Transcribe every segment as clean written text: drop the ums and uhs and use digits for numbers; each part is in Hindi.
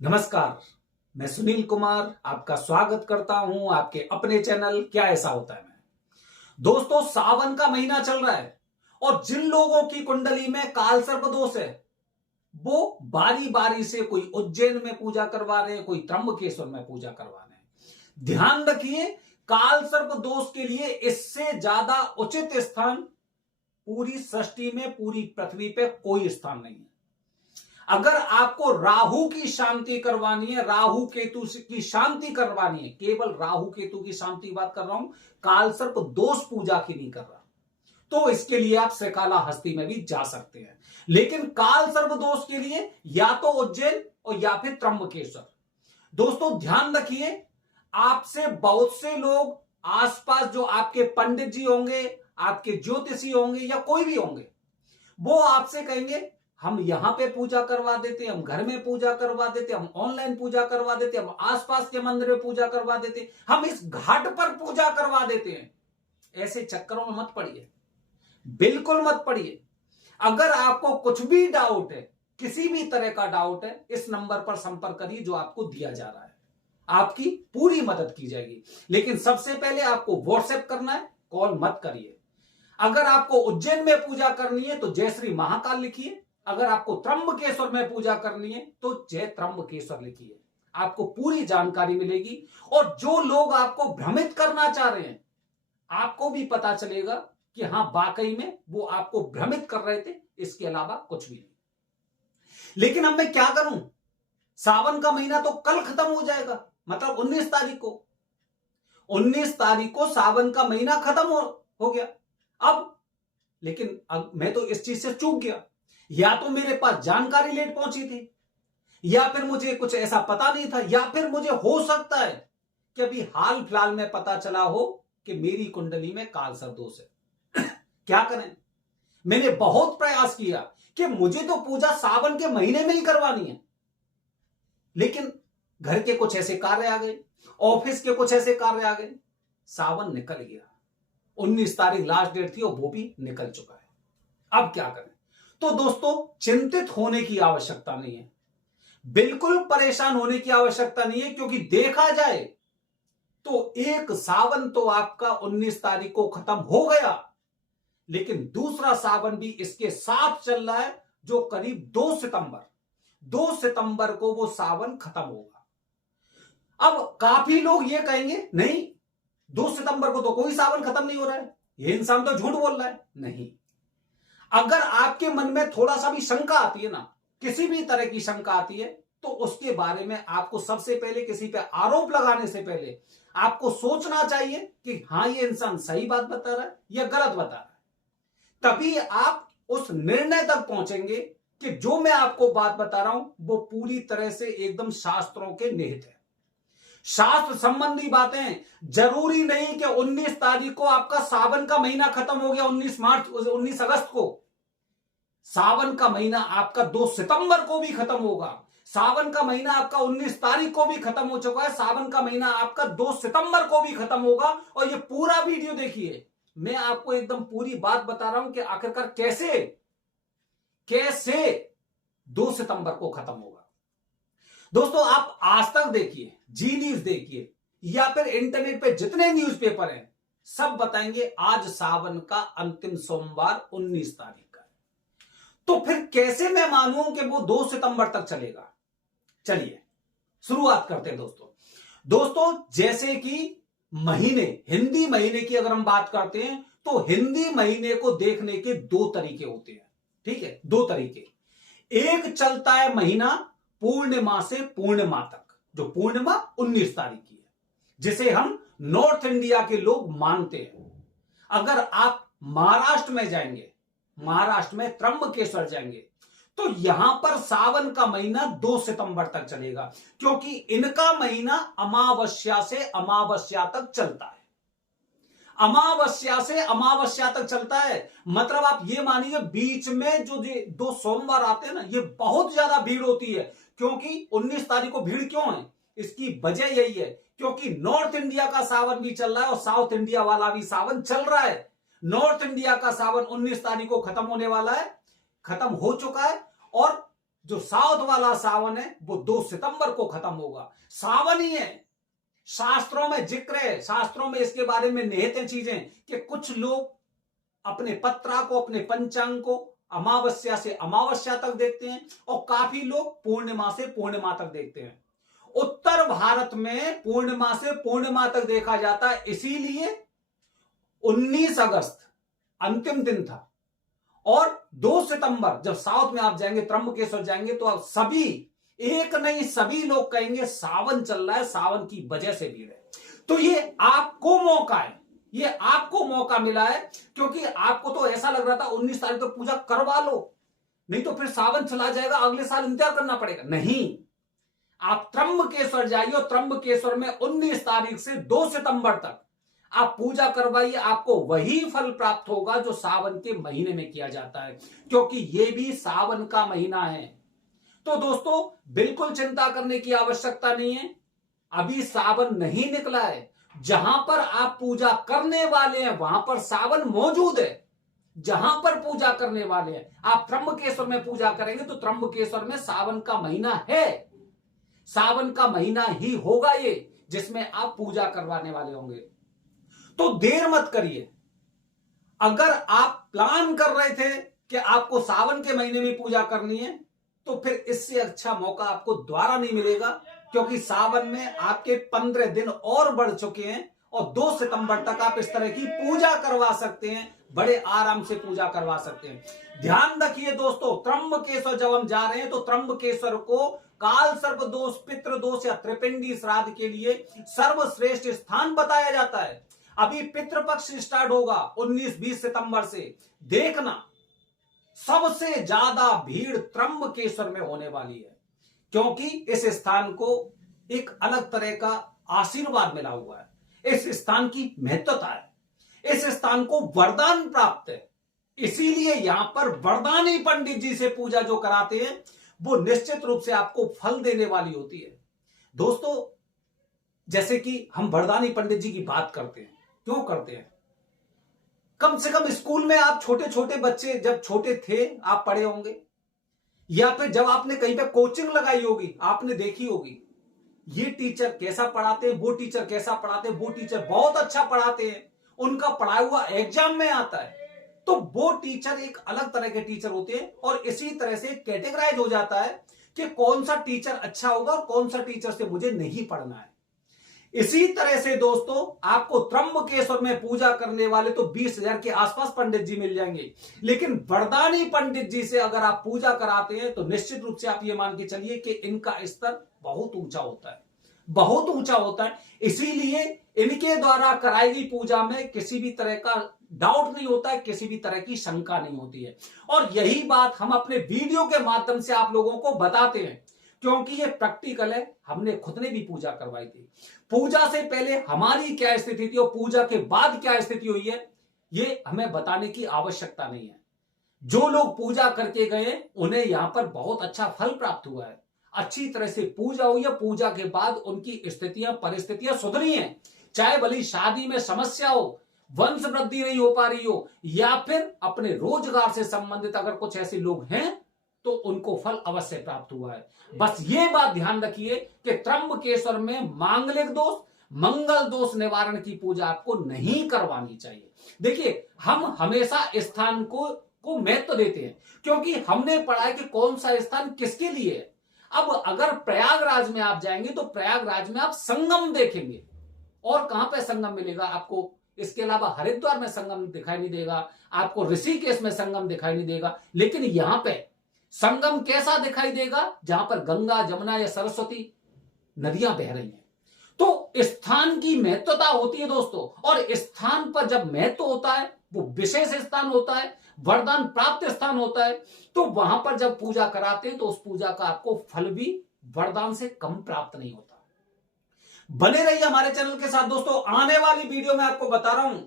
नमस्कार। मैं सुनील कुमार आपका स्वागत करता हूं आपके अपने चैनल क्या ऐसा होता है में। दोस्तों, सावन का महीना चल रहा है और जिन लोगों की कुंडली में काल सर्प दोष है वो बारी बारी से कोई उज्जैन में पूजा करवा रहे हैं, कोई त्र्यंबकेश्वर में पूजा करवा रहे हैं। ध्यान रखिए, काल सर्प दोष के लिए इससे ज्यादा उचित स्थान पूरी सृष्टि में, पूरी पृथ्वी पे कोई स्थान नहीं है। अगर आपको राहु की शांति करवानी है, राहु केतु की शांति करवानी है, केवल राहु केतु की शांति बात कर रहा हूं, काल सर्प दोष पूजा की नहीं कर रहा, तो इसके लिए आप श्रीकालाहस्ती में भी जा सकते हैं। लेकिन काल सर्प दोष के लिए या तो उज्जैन और या फिर त्र्यंबकेश्वर। दोस्तों ध्यान रखिए, आपसे बहुत से लोग आसपास जो आपके पंडित जी होंगे, आपके ज्योतिषी होंगे या कोई भी होंगे, वो आपसे कहेंगे हम यहां पे पूजा करवा देते, हम घर में पूजा करवा देते, हम ऑनलाइन पूजा करवा देते, हम आसपास के मंदिर में पूजा करवा देते, हम इस घाट पर पूजा करवा देते हैं। ऐसे चक्करों में मत पड़िए, बिल्कुल मत पड़िए। अगर आपको कुछ भी डाउट है, किसी भी तरह का डाउट है, इस नंबर पर संपर्क करिए जो आपको दिया जा रहा है, आपकी पूरी मदद की जाएगी। लेकिन सबसे पहले आपको व्हाट्सएप करना है, कॉल मत करिए। अगर आपको उज्जैन में पूजा करनी है तो जय श्री महाकाल लिखिए। अगर आपको त्र्यंबकेश्वर में पूजा करनी है तो जय त्र्यंबकेश्वर लिखिए, आपको पूरी जानकारी मिलेगी। और जो लोग आपको भ्रमित करना चाह रहे हैं, आपको भी पता चलेगा कि हां वाकई में वो आपको भ्रमित कर रहे थे, इसके अलावा कुछ भी नहीं। लेकिन अब मैं क्या करूं, सावन का महीना तो कल खत्म हो जाएगा, मतलब 19 तारीख को। 19 तारीख को सावन का महीना खत्म हो गया। अब लेकिन अब मैं तो इस चीज से चूक गया, या तो मेरे पास जानकारी लेट पहुंची थी, या फिर मुझे कुछ ऐसा पता नहीं था, या फिर मुझे हो सकता है कि अभी हाल फिलहाल में पता चला हो कि मेरी कुंडली में काल सर्प दोष है। क्या करें, मैंने बहुत प्रयास किया कि मुझे तो पूजा सावन के महीने में ही करवानी है, लेकिन घर के कुछ ऐसे कार्य आ गए, ऑफिस के कुछ ऐसे कार्य आ गए, सावन निकल गया। 19 तारीख लास्ट डेट थी और वो भी निकल चुका है। अब क्या करें? तो दोस्तों, चिंतित होने की आवश्यकता नहीं है, बिल्कुल परेशान होने की आवश्यकता नहीं है, क्योंकि देखा जाए तो एक सावन तो आपका 19 तारीख को खत्म हो गया, लेकिन दूसरा सावन भी इसके साथ चल रहा है, जो करीब 2 सितंबर को वो सावन खत्म होगा। अब काफी लोग ये कहेंगे नहीं, 2 सितंबर को तो कोई सावन खत्म नहीं हो रहा है, ये इंसान तो झूठ बोल रहा है। नहीं, अगर आपके मन में थोड़ा सा भी शंका आती है ना, किसी भी तरह की शंका आती है, तो उसके बारे में आपको सबसे पहले किसी पे आरोप लगाने से पहले आपको सोचना चाहिए कि हां ये इंसान सही बात बता रहा है या गलत बता रहा है। तभी आप उस निर्णय तक पहुंचेंगे कि जो मैं आपको बात बता रहा हूं वो पूरी तरह से एकदम शास्त्रों के निहित है, शास्त्र संबंधी बातें। जरूरी नहीं कि 19 तारीख को आपका सावन का महीना खत्म हो गया, 19 अगस्त को। सावन का महीना आपका 2 सितंबर को भी खत्म होगा। सावन का महीना आपका 19 तारीख को भी खत्म हो चुका है, सावन का महीना आपका 2 सितंबर को भी खत्म होगा। और ये पूरा वीडियो देखिए, मैं आपको एकदम पूरी बात बता रहा हूं कि आखिरकार कैसे 2 सितंबर को खत्म होगा। दोस्तों, आप आज तक देखिए, जी न्यूज देखिए, या फिर इंटरनेट पे जितने न्यूज़पेपर हैं, सब बताएंगे आज सावन का अंतिम सोमवार 19 तारीख का है। तो फिर कैसे मैं मानूं कि वो 2 सितंबर तक चलेगा? चलिए शुरुआत करते हैं दोस्तों, जैसे कि महीने, हिंदी महीने की अगर हम बात करते हैं तो हिंदी महीने को देखने के 2 तरीके होते हैं। ठीक है, 2 तरीके। एक चलता है महीना पूर्णिमा से पूर्णिमा तक, जो पूर्णिमा 19 तारीख की है, जिसे हम नॉर्थ इंडिया के लोग मानते हैं। अगर आप महाराष्ट्र में जाएंगे, महाराष्ट्र में त्र्यंबकेश्वर जाएंगे, तो यहां पर सावन का महीना 2 सितंबर तक चलेगा, क्योंकि इनका महीना अमावस्या से अमावस्या तक चलता है। अमावस्या से अमावस्या तक चलता है, मतलब आप ये मानिए बीच में जो 2 सोमवार आते हैं ना, ये बहुत ज्यादा भीड़ होती है। क्योंकि 19 तारीख को भीड़ क्यों है, इसकी वजह यही है क्योंकि नॉर्थ इंडिया का सावन भी चल रहा है और साउथ इंडिया वाला भी सावन चल रहा है। नॉर्थ इंडिया का सावन 19 तारीख को खत्म होने वाला है, खत्म हो चुका है, और जो साउथ वाला सावन है वो 2 सितंबर को खत्म होगा। सावन ही है, शास्त्रों में जिक्र है, शास्त्रों में इसके बारे में निहित हैं चीजें कि कुछ लोग अपने पत्रा को, अपने पंचांग को अमावस्या से अमावस्या तक देखते हैं और काफी लोग पूर्णिमा से पूर्णिमा तक देखते हैं। उत्तर भारत में पूर्णिमा से पूर्णिमा तक देखा जाता है, इसीलिए 19 अगस्त अंतिम दिन था और 2 सितंबर जब साउथ में आप जाएंगे, त्र्यंबकेश्वर जाएंगे, तो आप सभी, एक नहीं सभी लोग कहेंगे सावन चल रहा है, सावन की वजह से भीड़ है। तो ये आपको मौका है, ये आपको मौका मिला है, क्योंकि आपको तो ऐसा लग रहा था 19 तारीख तो पूजा करवा लो, नहीं तो फिर सावन चला जाएगा, अगले साल इंतजार करना पड़ेगा। नहीं, आप त्र्यंबकेश्वर जाइए और त्र्यंबकेश्वर में 19 तारीख से 2 सितंबर तक आप पूजा करवाइए, आपको वही फल प्राप्त होगा जो सावन के महीने में किया जाता है, क्योंकि ये भी सावन का महीना है। तो दोस्तों बिल्कुल चिंता करने की आवश्यकता नहीं है, अभी सावन नहीं निकला है। जहां पर आप पूजा करने वाले हैं वहां पर सावन मौजूद है। जहां पर पूजा करने वाले हैं, आप त्र्यंबकेश्वर में पूजा करेंगे तो त्र्यंबकेश्वर में सावन का महीना है, सावन का महीना ही होगा ये जिसमें आप पूजा करवाने वाले होंगे। तो देर मत करिए। अगर आप प्लान कर रहे थे कि आपको सावन के महीने में पूजा करनी है, तो फिर इससे अच्छा मौका आपको दोबारा नहीं मिलेगा, क्योंकि सावन में आपके 15 दिन और बढ़ चुके हैं और 2 सितंबर तक आप इस तरह की पूजा करवा सकते हैं, बड़े आराम से पूजा करवा सकते हैं। ध्यान रखिए दोस्तों, त्र्यंबकेश्वर जब हम जा रहे हैं तो त्र्यंबकेश्वर को काल सर्प दोष, पितृ दोष या त्रिपिंडी श्राद्ध के लिए सर्वश्रेष्ठ स्थान बताया जाता है। अभी पितृपक्ष स्टार्ट होगा 19-20 सितंबर से, देखना सबसे ज्यादा भीड़ त्र्यंबकेश्वर में होने वाली है, क्योंकि इस स्थान को एक अलग तरह का आशीर्वाद मिला हुआ है, इस स्थान की महत्वता है, इस स्थान को वरदान प्राप्त है, इसीलिए यहां पर वरदानी पंडित जी से पूजा जो कराते हैं वो निश्चित रूप से आपको फल देने वाली होती है। दोस्तों जैसे कि हम वरदानी पंडित जी की बात करते हैं, क्यों करते हैं? कम से कम स्कूल में आप छोटे छोटे बच्चे जब छोटे थे आप पढ़े होंगे, या फिर जब आपने कहीं पे कोचिंग लगाई होगी आपने देखी होगी, ये टीचर कैसा पढ़ाते हैं, वो टीचर कैसा पढ़ाते हैं, वो टीचर बहुत अच्छा पढ़ाते हैं, उनका पढ़ाया हुआ एग्जाम में आता है, तो वो टीचर एक अलग तरह के टीचर होते हैं और इसी तरह से कैटेगराइज हो जाता है कि कौन सा टीचर अच्छा होगा और कौन सा टीचर से मुझे नहीं पढ़ना है। इसी तरह से दोस्तों आपको त्र्यंबकेश्वर में पूजा करने वाले तो 20,000 के आसपास पंडित जी मिल जाएंगे, लेकिन वरदानी पंडित जी से अगर आप पूजा कराते हैं तो निश्चित रूप से आप ये मान के चलिए कि इनका स्तर बहुत ऊंचा होता है, बहुत ऊंचा होता है। इसीलिए इनके द्वारा कराई गई पूजा में किसी भी तरह का डाउट नहीं होता है, किसी भी तरह की शंका नहीं होती है। और यही बात हम अपने वीडियो के माध्यम से आप लोगों को बताते हैं, क्योंकि ये प्रैक्टिकल है, हमने खुद ने भी पूजा करवाई थी। पूजा से पहले हमारी क्या स्थिति थी और पूजा के बाद क्या स्थिति हुई है ये हमें बताने की आवश्यकता नहीं है। जो लोग पूजा करके गए उन्हें यहां पर बहुत अच्छा फल प्राप्त हुआ है, अच्छी तरह से पूजा हुई है, पूजा के बाद उनकी स्थितियां परिस्थितियां सुधरी हैं, चाहे भले शादी में समस्या हो, वंश वृद्धि नहीं हो पा रही हो, या फिर अपने रोजगार से संबंधित अगर कुछ ऐसे लोग हैं तो उनको फल अवश्य प्राप्त हुआ है। बस ये बात ध्यान रखिए कि त्र्यंबकेश्वर में मांगलिक दोष, मंगल दोष निवारण की पूजा आपको नहीं करवानी चाहिए। देखिए हम हमेशा स्थान को महत्व देते हैं, क्योंकि हमने पढ़ा है कि कौन सा स्थान किसके लिए है। अब अगर प्रयागराज में आप जाएंगे तो प्रयागराज में आप संगम देखेंगे, और कहां पे संगम मिलेगा आपको? इसके अलावा हरिद्वार में संगम दिखाई नहीं देगा आपको, ऋषिकेश में संगम दिखाई नहीं देगा, लेकिन यहां पे संगम कैसा दिखाई देगा? जहां पर गंगा, जमुना या सरस्वती नदियां बह रही हैं। तो स्थान की महत्वता होती है दोस्तों, और स्थान पर जब महत्व होता है वो विशेष स्थान होता है, वरदान प्राप्त स्थान होता है, तो वहां पर जब पूजा कराते हैं तो उस पूजा का आपको फल भी वरदान से कम प्राप्त नहीं होता। बने रहिए हमारे चैनल के साथ दोस्तों। आने वाली वीडियो में आपको बता रहा हूं,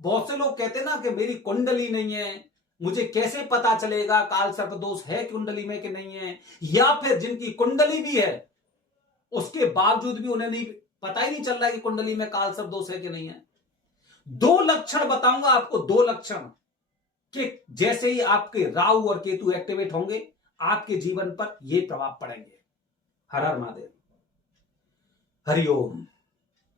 बहुत से लोग कहते हैं ना कि मेरी कुंडली नहीं है, मुझे कैसे पता चलेगा काल सर्प दोष है कुंडली में कि नहीं है, या फिर जिनकी कुंडली भी है उसके बावजूद भी उन्हें नहीं पता ही नहीं चल रहा है कि कुंडली में काल सर्प दोष है कि नहीं है। 2 लक्षण बताऊंगा आपको, 2 लक्षण कि जैसे ही आपके राहु और केतु एक्टिवेट होंगे आपके जीवन पर ये प्रभाव पड़ेंगे। हर हर महादेव। हरिओम।